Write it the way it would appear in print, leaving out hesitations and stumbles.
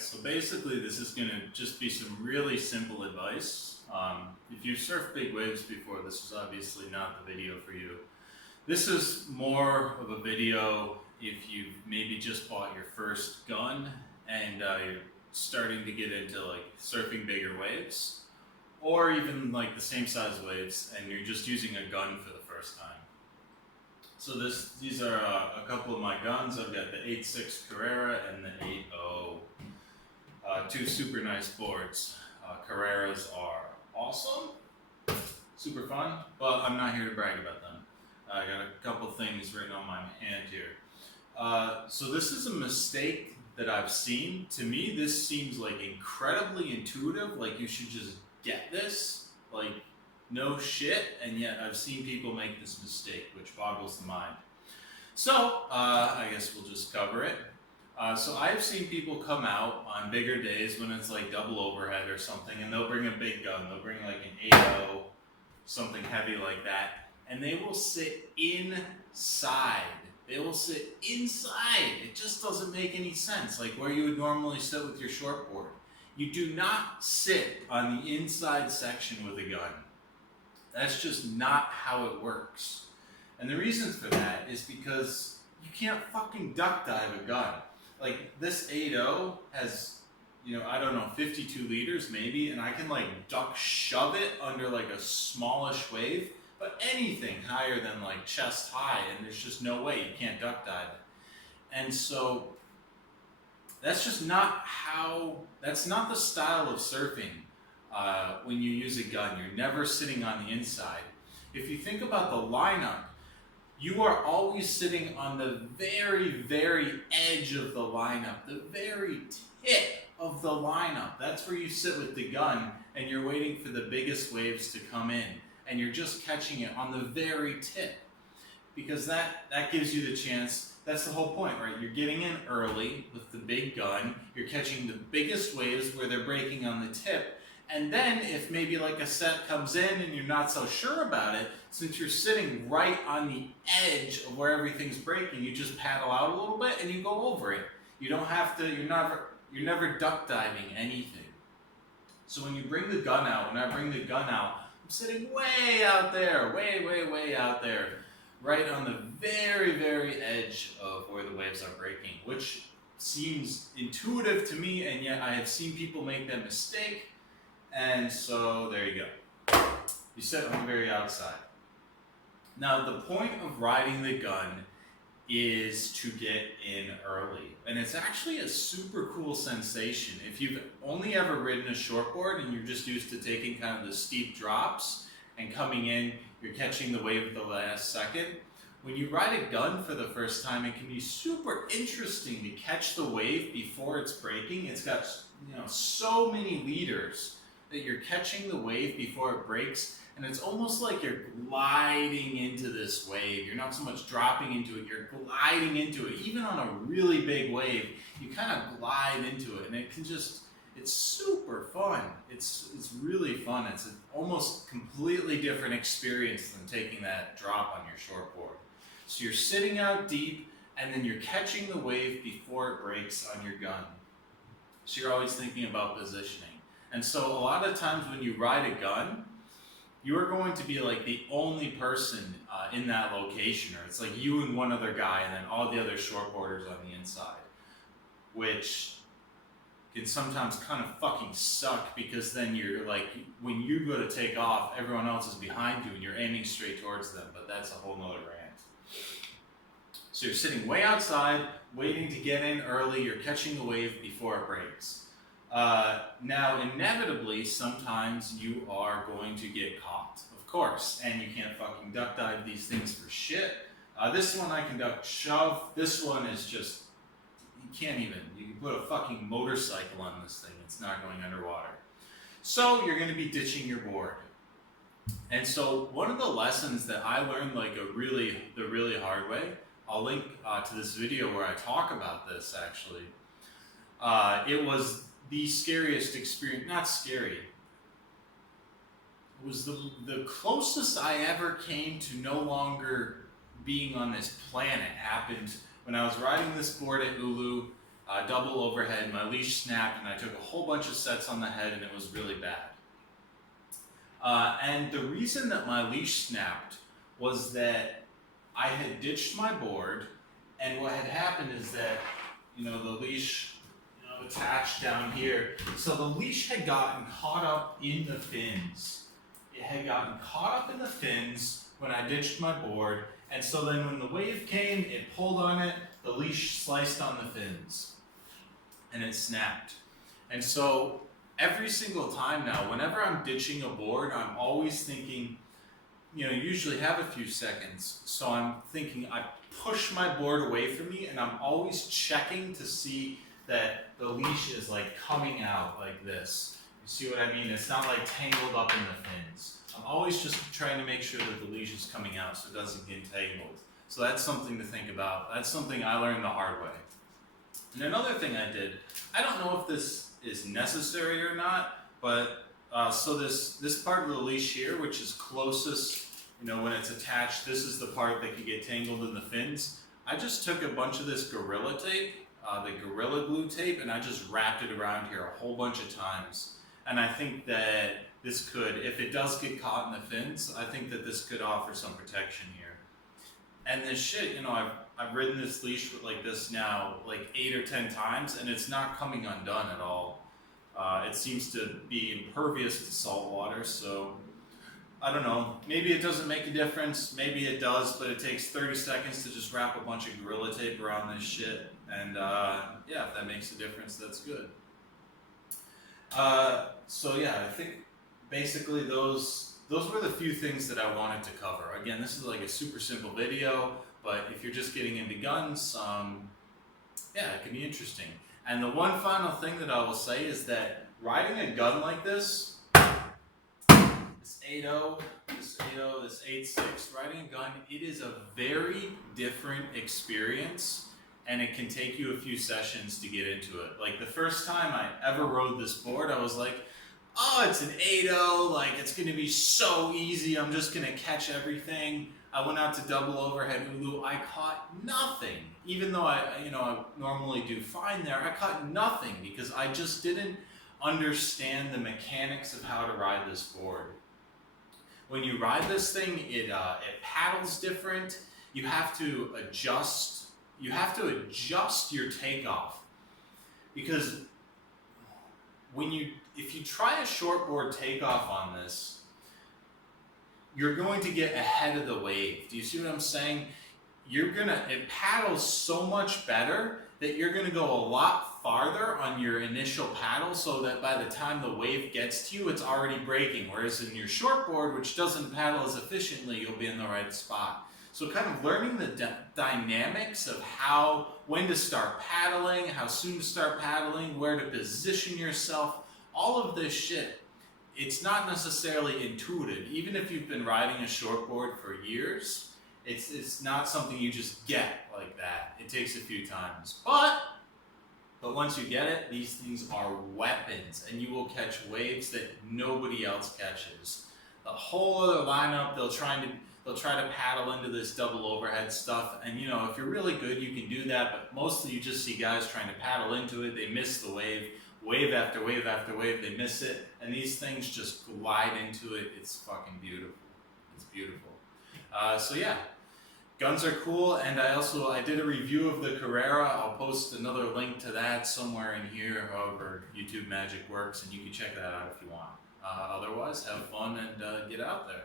Alright, so basically this is going to just be some really simple advice. If you've surfed big waves before, this is obviously not the video for you. This is more of a video if you've maybe just bought your first gun and you're starting to get into like surfing bigger waves, or even like the same size waves and you're just using a gun for the first time. So these are a couple of my guns. I've got the 8.6 Carrera and the 8.0. Two super nice boards. Carreras are awesome, super fun, but I'm not here to brag about them. I got a couple things written on my hand here. So this is a mistake that I've seen. To me, this seems like incredibly intuitive, like you should just get this, like no shit, and yet I've seen people make this mistake, which boggles the mind. So, I guess we'll just cover it. So I've seen people come out on bigger days when it's like double overhead or something, and they'll bring a big gun. They'll bring like an 8.0, something heavy like that, and they will sit inside. They will sit inside. It just doesn't make any sense, like where you would normally sit with your shortboard. You do not sit on the inside section with a gun. That's just not how it works. And the reason for that is because you can't fucking duck dive a gun. Like this 8.0 has, I don't know, 52 liters maybe, and I can like duck shove it under like a smallish wave, but anything higher than like chest high, and there's just no way you can't duck dive it. And so that's just not that's not the style of surfing when you use a gun. You're never sitting on the inside. If you think about the lineup, you are always sitting on the very, very edge of the lineup, the very tip of the lineup. That's where you sit with the gun and you're waiting for the biggest waves to come in, and you're just catching it on the very tip, because that gives you the chance. That's the whole point, right? You're getting in early with the big gun, you're catching the biggest waves where they're breaking on the tip, and then if maybe like a set comes in and you're not so sure about it, since you're sitting right on the edge of where everything's breaking, you just paddle out a little bit and you go over it. You don't have to, you're never duck diving anything. So when you bring the gun out, when I bring the gun out, I'm sitting way out there, way out there, right on the very, very edge of where the waves are breaking, which seems intuitive to me, and yet I have seen people make that mistake. And so there you go. You sit on the very outside. Now the point of riding the gun is to get in early. And it's actually a super cool sensation. If you've only ever ridden a shortboard and you're just used to taking kind of the steep drops and coming in, you're catching the wave at the last second. When you ride a gun for the first time, it can be super interesting to catch the wave before it's breaking. It's got, so many liters that you're catching the wave before it breaks, and it's almost like you're gliding into this wave. You're not so much dropping into it, you're gliding into it. Even on a really big wave, you kind of glide into it, and it's super fun. It's really fun. It's an almost completely different experience than taking that drop on your shortboard. So you're sitting out deep, and then you're catching the wave before it breaks on your gun. So you're always thinking about positioning. And so a lot of times when you ride a gun, you are going to be like the only person in that location, or it's like you and one other guy and then all the other shortboarders on the inside, which can sometimes kind of fucking suck, because then you're like, when you go to take off, everyone else is behind you and you're aiming straight towards them, but that's a whole nother rant. So you're sitting way outside, waiting to get in early, you're catching the wave before it breaks. Now, inevitably, sometimes you are going to get caught, of course, and you can't fucking duck dive these things for shit. This one I can duck shove. This one is just, you can put a fucking motorcycle on this thing. It's not going underwater. So you're going to be ditching your board. And so one of the lessons that I learned the really hard way, I'll link to this video where I talk about this actually. It was the scariest experience, not scary. It was the closest I ever came to no longer being on this planet happened when I was riding this board at Ulu. double overhead, my leash snapped, and I took a whole bunch of sets on the head, and it was really bad. And the reason that my leash snapped was that I had ditched my board, and what had happened is that, the leash, attached down here, so the leash had gotten caught up in the fins. It had gotten caught up in the fins when I ditched my board, and so then when the wave came, it pulled on it, the leash sliced on the fins, and it snapped. And so every single time now, whenever I'm ditching a board, I'm always thinking, usually have a few seconds. So I'm thinking, I push my board away from me, and I'm always checking to see that the leash is like coming out like this. You see what I mean? It's not like tangled up in the fins. I'm always just trying to make sure that the leash is coming out so it doesn't get tangled. So that's something to think about. That's something I learned the hard way. And another thing I did, I don't know if this is necessary or not, but so this part of the leash here, which is closest, when it's attached, this is the part that can get tangled in the fins. I just took a bunch of this Gorilla tape, the Gorilla Glue tape, and I just wrapped it around here a whole bunch of times. And I think that this could, if it does get caught in the fins, I think that this could offer some protection here. And this shit, I've ridden this leash like this now like 8 or 10 times, and it's not coming undone at all. It seems to be impervious to salt water, so I don't know. Maybe it doesn't make a difference, maybe it does, but it takes 30 seconds to just wrap a bunch of Gorilla tape around this shit. And yeah, if that makes a difference, that's good. So yeah, I think basically those were the few things that I wanted to cover. Again, this is like a super simple video, but if you're just getting into guns, yeah, it can be interesting. And the one final thing that I will say is that riding a gun like this 8.0, this 8.6, riding a gun, it is a very different experience, and it can take you a few sessions to get into it. Like the first time I ever rode this board, I was like, oh, it's an 8.0, like it's gonna be so easy, I'm just gonna catch everything. I went out to double overhead Ulu, I caught nothing. Even though I normally do fine there, I caught nothing because I just didn't understand the mechanics of how to ride this board. When you ride this thing, it paddles different. You have to adjust your takeoff, because if you try a shortboard takeoff on this, you're going to get ahead of the wave. Do you see what I'm saying? It paddles so much better that you're gonna go a lot farther on your initial paddle, so that by the time the wave gets to you, it's already breaking. Whereas in your shortboard, which doesn't paddle as efficiently, you'll be in the right spot. So kind of learning the dynamics of when to start paddling, how soon to start paddling, where to position yourself, all of this shit, it's not necessarily intuitive. Even if you've been riding a shortboard for years, it's not something you just get like that. It takes a few times. But once you get it, these things are weapons, and you will catch waves that nobody else catches. The whole other lineup, they'll try to paddle into this double overhead stuff, and if you're really good, you can do that, but mostly you just see guys trying to paddle into it, they miss the wave after wave after wave, they miss it, and these things just glide into it. It's fucking beautiful. It's beautiful. So yeah, guns are cool, and I did a review of the Carrera. I'll post another link to that somewhere in here, however YouTube magic works, and you can check that out if you want. Otherwise, have fun and get out there.